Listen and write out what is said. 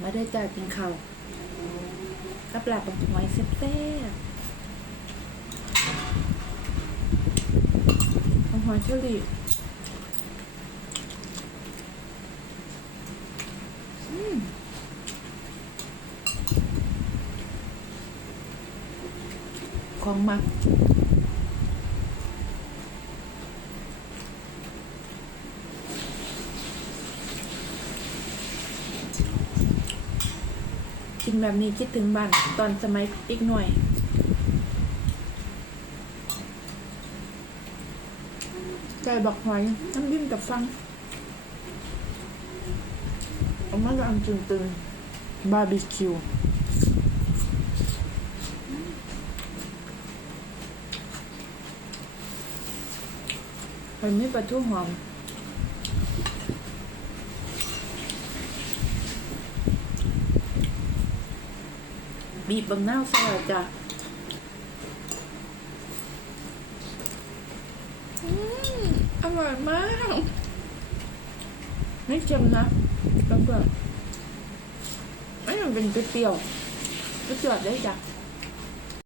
มาได้จ่ายกินข้าวกับหลับกับหอยแซ่บๆเอาหอยเชอรี่อืมของมัก กินแบบนี้คิดถึงบ้านตอนสมัยอีกหน่อยไก่บักหอยน้ำยิ้มกับฟังเอามาก็อันตึงๆบาร์บีคิวมันไม่ปลาทูหอม บีบบังนาวใส่แล้วจ้ะอืมอร่อยมาก ไม่เค็มนะแล้วก็ไม่มันเป็นเปรี้ยวๆก็จอดได้จ้ะ